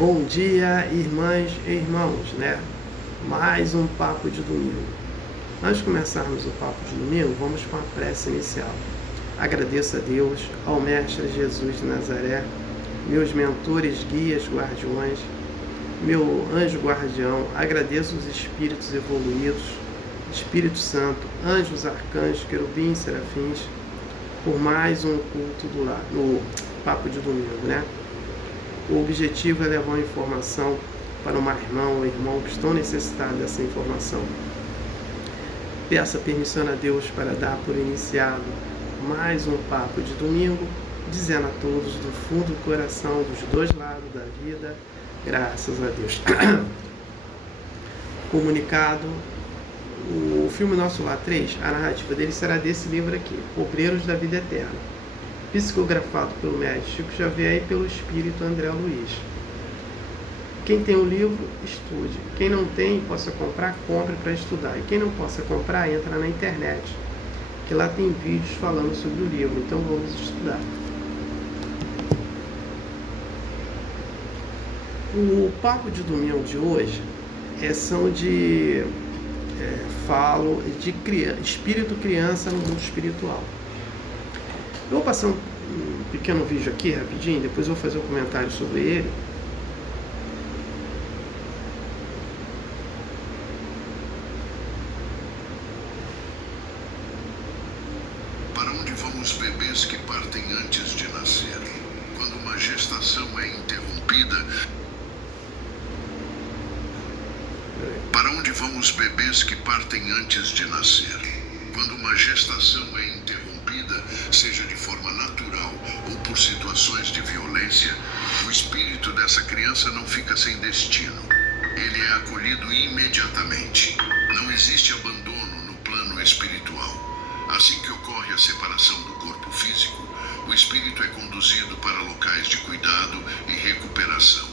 Bom dia, irmãs e irmãos, né? Mais um papo de domingo. Antes de começarmos o papo de domingo, vamos com a prece inicial. Agradeço a Deus, ao Mestre Jesus de Nazaré, meus mentores, guias, guardiões, meu anjo guardião. Agradeço os espíritos evoluídos, Espírito Santo, anjos, arcanjos, querubins, serafins, por mais um culto no papo de domingo, né? O objetivo é levar uma informação para uma irmã ou irmão que estão necessitados dessa informação. Peça permissão a Deus para dar por iniciado mais um papo de domingo, dizendo a todos do fundo do coração, dos dois lados da vida, graças a Deus. Comunicado, o filme Nosso Lar 3, a narrativa dele será desse livro aqui, Obreiros da Vida Eterna, psicografado pelo médico Chico Xavier e pelo espírito André Luiz. Quem tem o livro, estude. Quem não tem, possa comprar, compre para estudar. E quem não possa comprar, entra na internet, que lá tem vídeos falando sobre o livro. Então vamos estudar. O papo de domingo de hoje falo de espírito criança no mundo espiritual. Eu vou passar um pequeno vídeo aqui, rapidinho, depois eu vou fazer um comentário sobre ele. Para onde vão os bebês que partem antes de nascer? Quando uma gestação é interrompida... Para onde vão os bebês que partem antes de nascer? Quando uma gestação é interrompida, seja de forma natural ou por situações de violência, o espírito dessa criança não fica sem destino. Ele é acolhido imediatamente. Não existe abandono no plano espiritual. Assim que ocorre a separação do corpo físico, o espírito é conduzido para locais de cuidado e recuperação.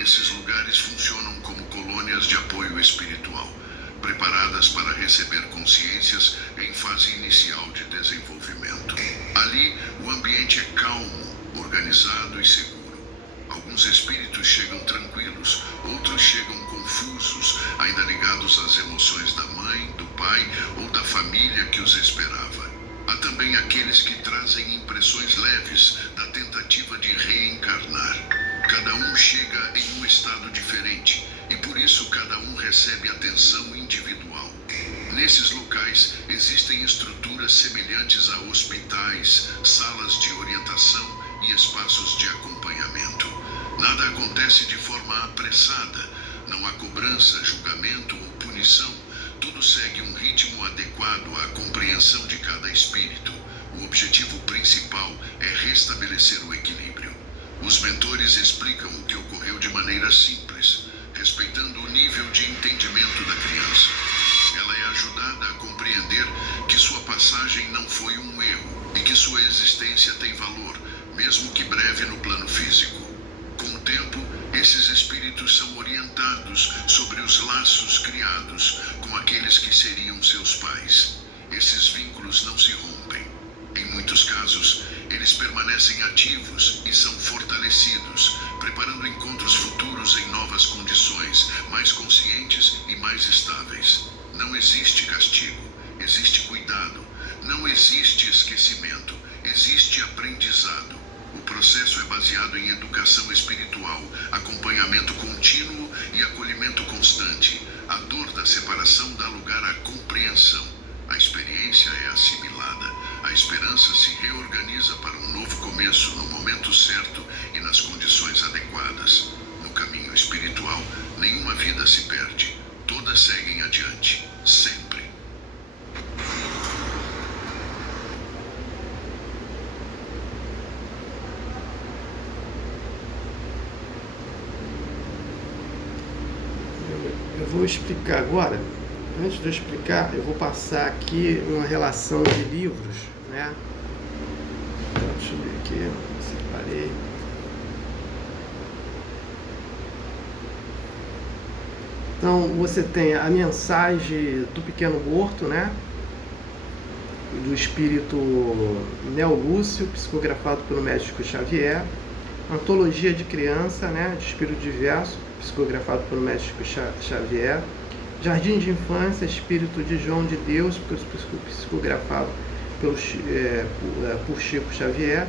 Esses lugares funcionam como colônias de apoio espiritual, preparadas para receber consciências em fase inicial de desenvolvimento. Ali, o ambiente é calmo, organizado e seguro. Alguns espíritos chegam tranquilos, outros chegam confusos, ainda ligados às emoções da mãe, do pai ou da família que os esperava. Há também aqueles que trazem impressões leves da tentativa de reencarnar. Cada um chega em um estado diferente e por isso cada um recebe atenção individual. Nesses locais existem estruturas semelhantes a hospitais, salas de orientação e espaços de acompanhamento. Nada acontece de forma apressada, não há cobrança, julgamento ou punição. Tudo segue um ritmo adequado à compreensão de cada espírito. O objetivo principal é restabelecer o equilíbrio. Os mentores explicam o que ocorreu de maneira simples, respeitando o nível de entendimento da criança. Ela é ajudada a compreender que sua passagem não foi um erro e que sua existência tem valor, mesmo que breve no plano físico. Com o tempo, esses espíritos são orientados sobre os laços criados com aqueles que seriam seus pais. Esses vínculos não se rompem. Em muitos casos, eles permanecem ativos e são fortalecidos, preparando encontros futuros em novas condições, mais conscientes e mais estáveis. Não existe castigo, existe cuidado. Não existe esquecimento, existe aprendizado. O processo é baseado em educação espiritual, acompanhamento contínuo e acolhimento constante. A dor da separação dá lugar à compreensão. A experiência é assimilada. A esperança se reorganiza para um novo começo no momento certo e nas condições adequadas. No caminho espiritual, nenhuma vida se perde. Todas seguem adiante, sempre. Eu vou explicar agora. Antes de eu explicar, eu vou passar aqui uma relação de livros, né? Deixa eu ver aqui, separei. Então, você tem a mensagem do Pequeno Morto, né? Do espírito Neo Lúcio, psicografado pelo médico Xavier. Antologia de Criança, né, de Espírito Diverso, psicografado pelo Mestre Xavier. Jardim de Infância, Espírito de João de Deus, psicografado por Chico Xavier.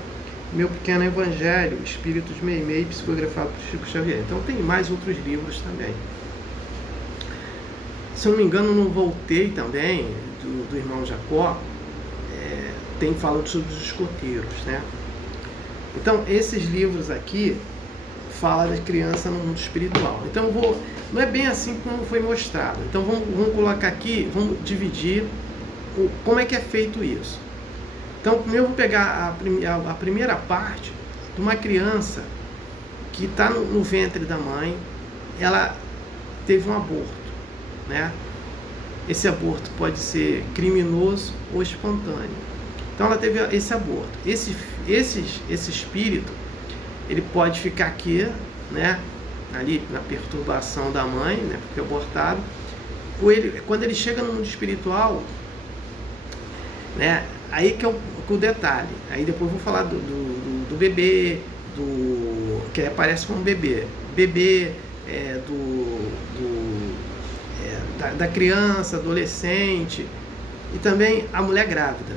Meu Pequeno Evangelho, Espírito de Meimei, psicografado por Chico Xavier. Então tem mais outros livros também. Se eu não me engano, no Voltei também, do irmão Jacó, tem falado sobre os escoteiros, né? Então, esses livros aqui falam da criança no mundo espiritual. Então, não é bem assim como foi mostrado. Então, vamos colocar aqui, vamos dividir como é que é feito isso. Então, primeiro eu vou pegar a primeira parte de uma criança que está no ventre da mãe, ela teve um aborto, né? Esse aborto pode ser criminoso ou espontâneo. Então, ela teve esse aborto. Esse espírito, ele pode ficar aqui, né? Ali na perturbação da mãe, né? Porque é abortado. Ou quando ele chega no mundo espiritual, né? Aí que é o detalhe. Aí depois eu vou falar do bebê, que aparece como bebê. Bebê, da criança, adolescente, e também a mulher grávida,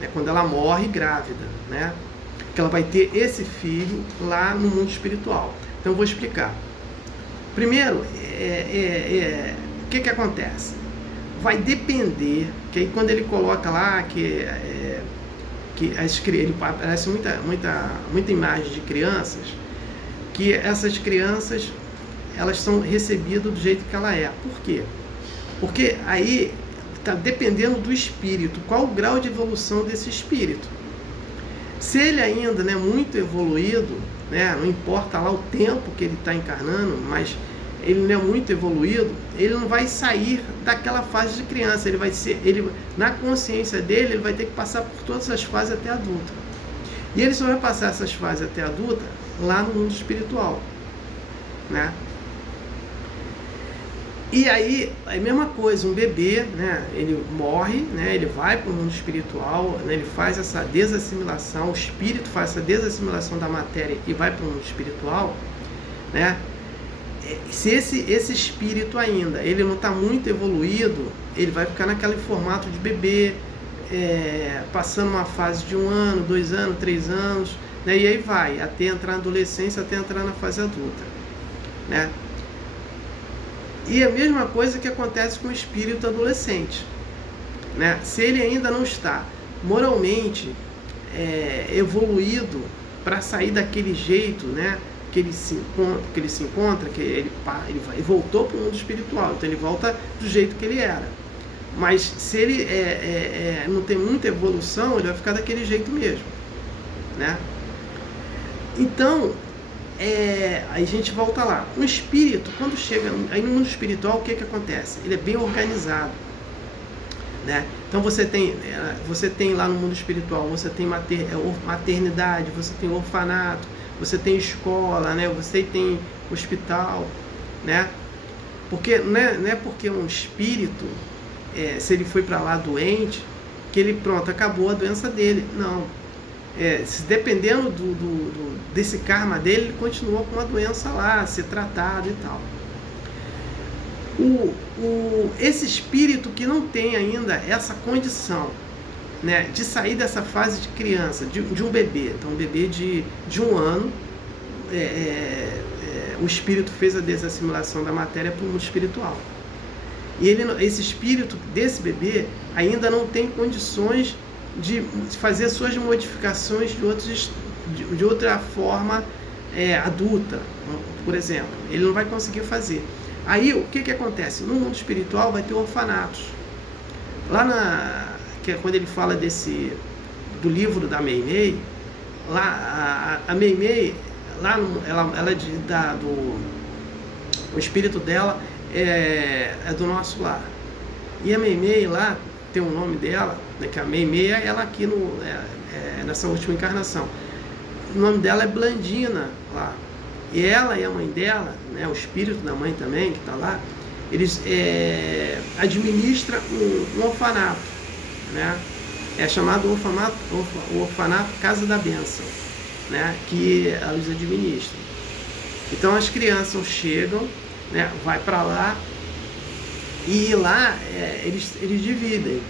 né? Quando ela morre grávida, né? Que ela vai ter esse filho lá no mundo espiritual. Então eu vou explicar. Primeiro, o que acontece? Vai depender, que aí quando ele coloca lá que ele aparece muita imagem de crianças, que essas crianças elas são recebidas do jeito que ela é. Por quê? Porque aí está dependendo do espírito, qual o grau de evolução desse espírito. Se ele ainda não é muito evoluído, né, não importa lá o tempo que ele está encarnando, mas ele não é muito evoluído, ele não vai sair daquela fase de criança. Na consciência dele, ele vai ter que passar por todas as fases até adulta. E ele só vai passar essas fases até adulta lá no mundo espiritual, né? E aí, é a mesma coisa, um bebê, né, ele morre, né, ele vai para o mundo espiritual, né, ele faz essa desassimilação, o espírito faz essa desassimilação da matéria e vai para o mundo espiritual, né? Se esse espírito ainda, ele não está muito evoluído, ele vai ficar naquele formato de bebê, passando uma fase de 1 ano, 2 anos, 3 anos, né, e aí vai, até entrar na adolescência, até entrar na fase adulta, né? E a mesma coisa que acontece com o espírito adolescente, né? Se ele ainda não está moralmente evoluído para sair daquele jeito, né, que ele se encontra, que ele voltou para o mundo espiritual, então ele volta do jeito que ele era. Mas se ele não tem muita evolução, ele vai ficar daquele jeito mesmo, né? Então, aí a gente volta lá. O espírito, quando chega aí no mundo espiritual, o que acontece? Ele é bem organizado, né? Então você tem lá no mundo espiritual, você tem maternidade, você tem orfanato, você tem escola, né? Você tem hospital, né? Porque não é porque um espírito, se ele foi para lá doente, que ele pronto, acabou a doença dele. Não. Dependendo desse karma dele, ele continua com uma doença lá, a ser tratado e tal. Esse espírito que não tem ainda essa condição, né, de sair dessa fase de criança, de um bebê, então um bebê de 1 ano, o espírito fez a desassimilação da matéria para o mundo espiritual. E esse espírito desse bebê ainda não tem condições de fazer suas modificações de outra forma adulta, por exemplo. Ele não vai conseguir fazer. Aí o que acontece? No mundo espiritual vai ter orfanatos. Lá que é quando ele fala do livro da Meimei, lá a Meimei, lá o espírito dela é do nosso lar. E a Meimei lá tem o nome dela, né, que a Meimei é ela aqui nessa última encarnação. O nome dela é Blandina lá. E ela e a mãe dela, né, o espírito da mãe também, que está lá, eles administram um orfanato, né? É chamado o orfanato Casa da Bênção. né, que eles administram. Então as crianças chegam, né, vai para lá, e lá eles dividem,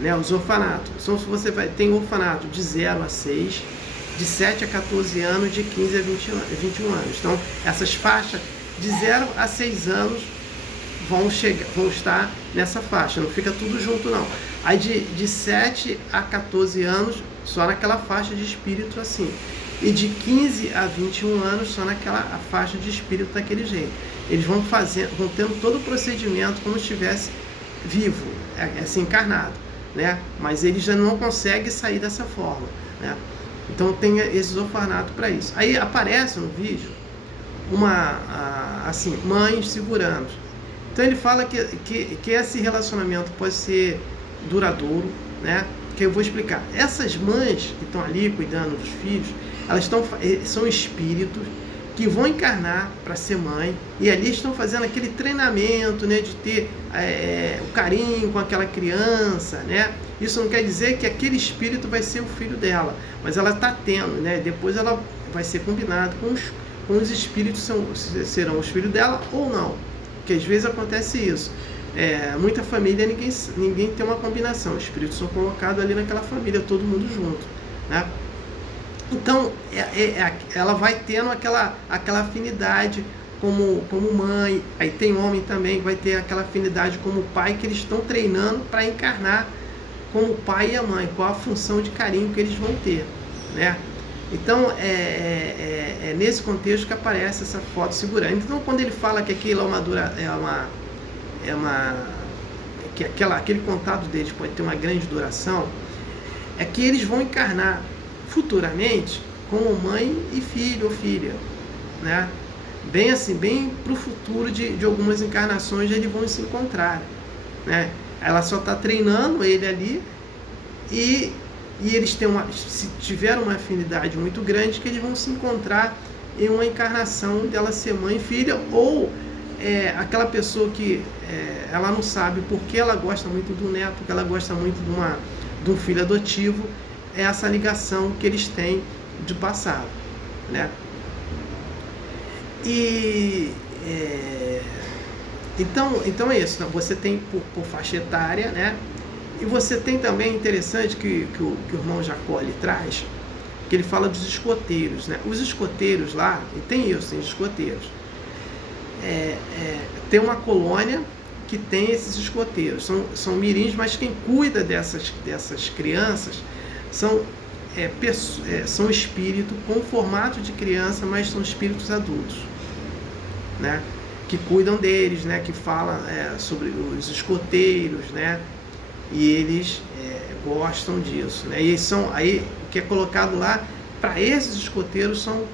né, os orfanatos. Então, se você tem orfanato de 0 a 6, de 7 a 14 anos, de 15 a 21 anos. Então, essas faixas de 0 a 6 anos vão estar nessa faixa, não fica tudo junto não. Aí de 7 a 14 anos, só naquela faixa de espírito assim. E de 15 a 21 anos, só naquela faixa de espírito daquele jeito. Eles vão tendo todo o procedimento como se estivesse vivo, assim, encarnado, né? Mas eles já não conseguem sair dessa forma, né? Então tem esses orfanatos para isso. Aí aparece no vídeo assim, mães segurando. Então ele fala que esse relacionamento pode ser duradouro, né? Que eu vou explicar. Essas mães que estão ali cuidando dos filhos, elas são espíritos que vão encarnar para ser mãe, e ali estão fazendo aquele treinamento, né, de ter o carinho com aquela criança, né? Isso não quer dizer que aquele espírito vai ser o filho dela, mas ela está tendo, né? Depois ela vai ser combinada com os espíritos, serão os filhos dela ou não, porque às vezes acontece isso. Muita família, ninguém tem uma combinação, os espíritos são colocados ali naquela família, todo mundo junto, né? Então, ela vai tendo aquela afinidade como mãe. Aí tem homem também que vai ter aquela afinidade como pai, que eles estão treinando para encarnar como o pai e a mãe, qual a função de carinho que eles vão ter, né? Então, é nesse contexto que aparece essa foto segurando. Então, quando ele fala que aquilo aquele contato deles pode ter uma grande duração, é que eles vão encarnar futuramente como mãe e filho ou filha, né? Bem assim, bem para o futuro de algumas encarnações eles vão se encontrar, né? Ela só está treinando ele ali, e eles se tiveram uma afinidade muito grande, que eles vão se encontrar em uma encarnação dela ser mãe e filha, ou aquela pessoa que ela não sabe porque ela gosta muito do neto, porque ela gosta muito de um filho adotivo, é essa ligação que eles têm de passado, né? E então é isso, né? Você tem por faixa etária, né? E você tem também, interessante, que o irmão Jacó ele traz, que ele fala dos escoteiros, né? Os escoteiros lá, e tem escoteiros, tem uma colônia que tem esses escoteiros, são mirins, mas quem cuida dessas crianças são espíritos com formato de criança, mas são espíritos adultos, né? Que cuidam deles, né? Que falam sobre os escoteiros, né? E eles gostam disso, né? E aí o que é colocado lá para esses escoteiros são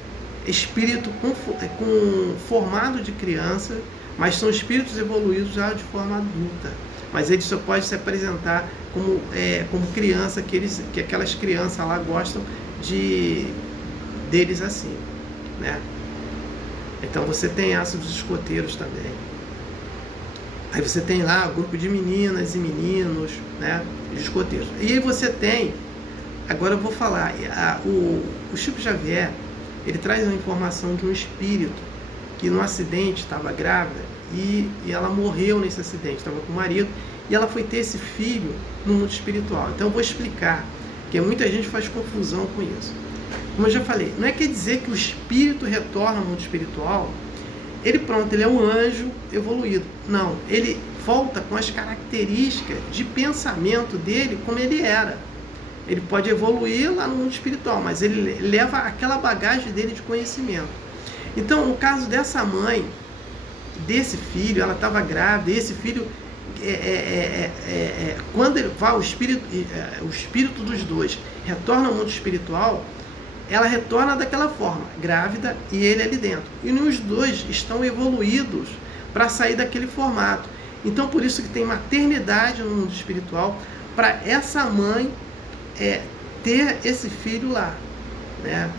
espíritos com formato de criança, mas são espíritos evoluídos já de forma adulta. Mas eles só podem se apresentar como criança, que aquelas crianças lá gostam deles assim, né? Então você tem essa dos escoteiros também. Aí você tem lá o grupo de meninas e meninos, né, de escoteiros. E aí você tem, agora eu vou falar, o Chico Xavier, ele traz uma informação de um espírito que no acidente estava grávida, e ela morreu nesse acidente, estava com o marido, e ela foi ter esse filho no mundo espiritual. Então eu vou explicar, porque muita gente faz confusão com isso. Como eu já falei, não quer dizer que o espírito retorna ao mundo espiritual, ele é um anjo evoluído. Não, ele volta com as características de pensamento dele como ele era. Ele pode evoluir lá no mundo espiritual, mas ele leva aquela bagagem dele de conhecimento. Então, no caso dessa mãe, desse filho, ela estava grávida, e esse filho, quando ele vai, o espírito dos dois retorna ao mundo espiritual, ela retorna daquela forma, grávida, e ele ali dentro. E os dois estão evoluídos para sair daquele formato. Então, por isso que tem maternidade no mundo espiritual, para essa mãe ter esse filho lá, né?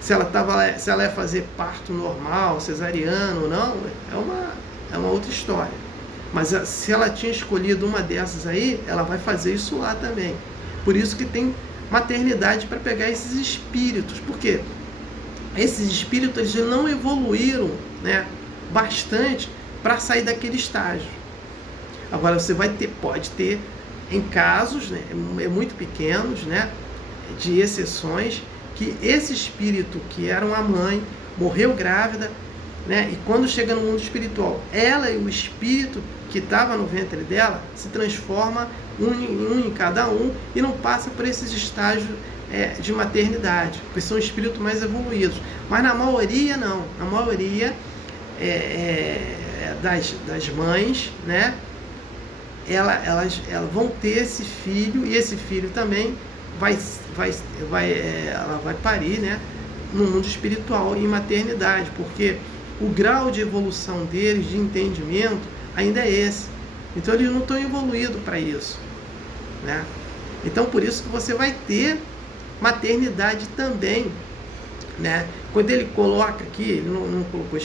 Se ela ia fazer parto normal, cesariano ou não, é uma outra história. Mas se ela tinha escolhido uma dessas aí, ela vai fazer isso lá também. Por isso que tem maternidade para pegar esses espíritos. Por quê? Esses espíritos eles não evoluíram, né, bastante para sair daquele estágio. Agora você pode ter em casos, né, muito pequenos, né, de exceções, que esse espírito que era uma mãe morreu grávida, né, e quando chega no mundo espiritual, ela e o espírito que estava no ventre dela se transforma um em cada um e não passa por esses estágios de maternidade, porque são espíritos mais evoluídos. Mas na maioria não, na maioria das mães, né, elas vão ter esse filho, e esse filho também ela vai parir, né, no mundo espiritual em maternidade, porque o grau de evolução deles, de entendimento, ainda é esse. Então eles não estão evoluídos para isso, né? Então por isso que você vai ter maternidade também, né? Quando ele coloca aqui, ele não colocou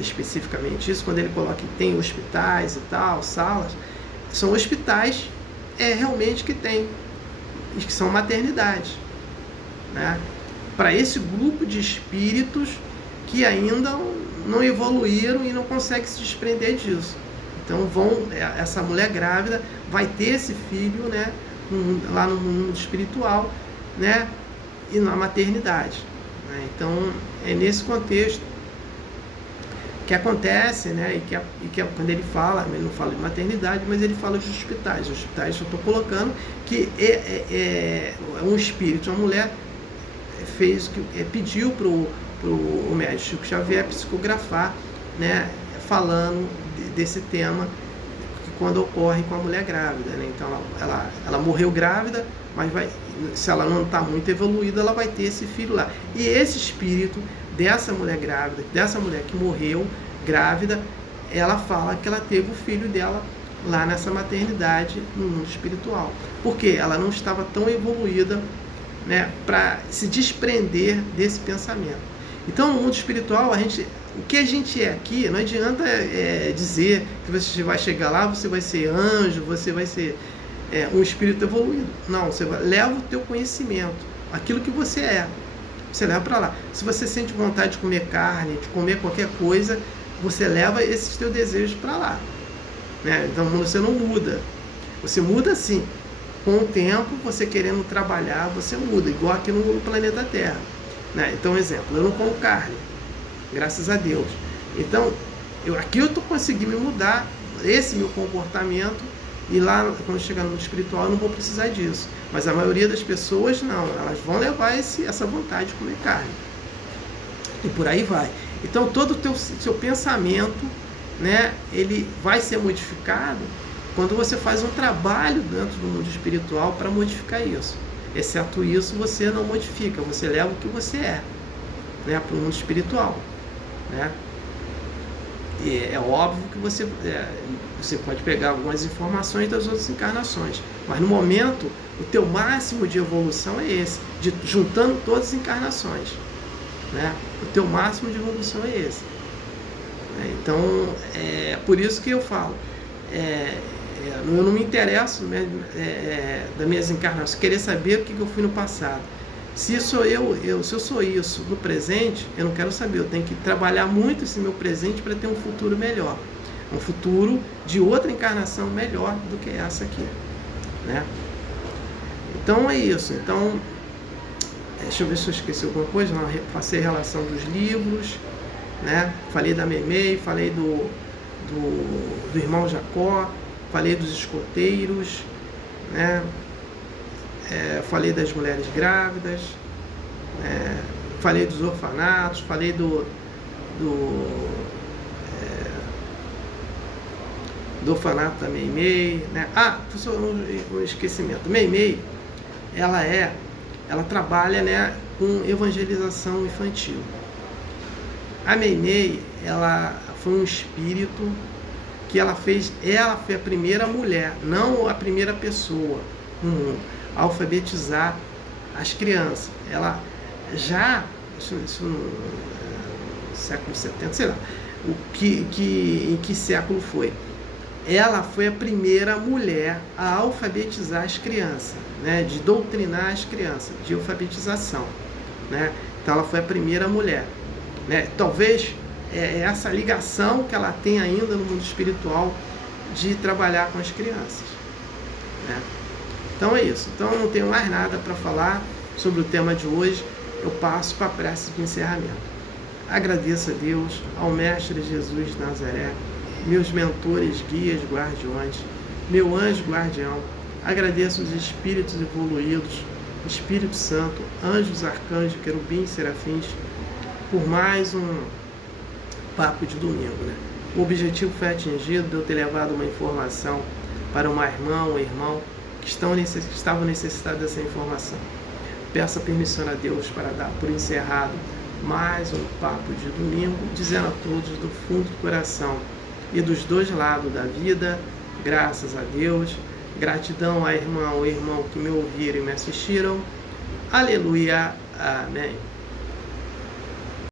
especificamente isso, quando ele coloca que tem hospitais e tal, salas, são hospitais realmente que são maternidades, né? Para esse grupo de espíritos que ainda não evoluíram e não conseguem se desprender disso. Então essa mulher grávida vai ter esse filho, né, lá no mundo espiritual, né, e na maternidade, né? Então é nesse contexto que acontece, né, e que quando ele não fala de maternidade, mas ele fala de hospitais. Os hospitais eu estou colocando que um espírito, uma mulher pediu para o médico Chico Xavier psicografar, né, falando desse tema que quando ocorre com a mulher grávida, né? Então ela morreu grávida, mas se ela não está muito evoluída, ela vai ter esse filho lá. E esse espírito dessa mulher grávida, dessa mulher que morreu grávida, ela fala que ela teve o filho dela lá nessa maternidade no mundo espiritual, porque ela não estava tão evoluída, né, para se desprender desse pensamento. Então no mundo espiritual o que a gente é aqui, não adianta dizer que você vai chegar lá, você vai ser anjo, você vai ser um espírito evoluído. Não, leva o teu conhecimento, aquilo que você é, você leva para lá. Se você sente vontade de comer carne, de comer qualquer coisa, você leva esses teus desejos para lá, né? Então você não muda, você muda sim. Com o tempo, você querendo trabalhar, você muda, igual aqui no planeta Terra, né? Então, exemplo, eu não como carne, graças a Deus. Então, aqui eu estou conseguindo mudar esse meu comportamento, e lá, quando chegar no mundo espiritual, eu não vou precisar disso. Mas a maioria das pessoas não, elas vão levar essa vontade de comer carne. E por aí vai. Então, todo o seu pensamento, né, ele vai ser modificado quando você faz um trabalho dentro do mundo espiritual para modificar isso. Exceto isso, você não modifica, você leva o que você é, né, para o mundo espiritual, né? E é óbvio que você pode pegar algumas informações das outras encarnações, mas no momento, o teu máximo de evolução é esse, juntando todas as encarnações, né? O teu máximo de evolução é esse. Então, por isso que eu falo, eu não me interesso, né, das minhas encarnações, querer saber o que eu fui no passado. Se eu sou isso no presente, eu não quero saber. Eu tenho que trabalhar muito esse meu presente para ter um futuro melhor, um futuro de outra encarnação melhor do que essa aqui, né? Então é isso. Então, deixa eu ver se eu esqueci alguma coisa. Não, passei a relação dos livros, né? Falei da Meimei, falei do irmão Jacó, falei dos escoteiros, né? Falei das mulheres grávidas, falei dos orfanatos, falei do orfanato da Meimei, né? Um esquecimento. Meimei, ela trabalha, né, com evangelização infantil. A Meimei, ela foi um espírito que ela foi a primeira mulher, não a primeira pessoa no mundo, a alfabetizar as crianças. Ela já, isso no século 70, sei lá, em que século foi, ela foi a primeira mulher a alfabetizar as crianças, né? De doutrinar as crianças, de alfabetização, né? Então ela foi a primeira mulher, né? Talvez essa ligação que ela tem ainda no mundo espiritual de trabalhar com as crianças, né? Então é isso. Então eu não tenho mais nada para falar sobre o tema de hoje. Eu passo para a prece de encerramento. Agradeço a Deus, ao Mestre Jesus de Nazaré, meus mentores, guias, guardiões, meu anjo guardião. Agradeço os espíritos evoluídos, Espírito Santo, anjos, arcanjos, querubins, serafins, por mais um papo de domingo, né? O objetivo foi atingido de eu ter levado uma informação para uma irmã ou irmão que estavam necessitados dessa informação. Peço a permissão a Deus para dar por encerrado mais um papo de domingo, dizendo a todos do fundo do coração e dos dois lados da vida, graças a Deus, gratidão à irmã ou irmão que me ouviram e me assistiram. Aleluia, amém.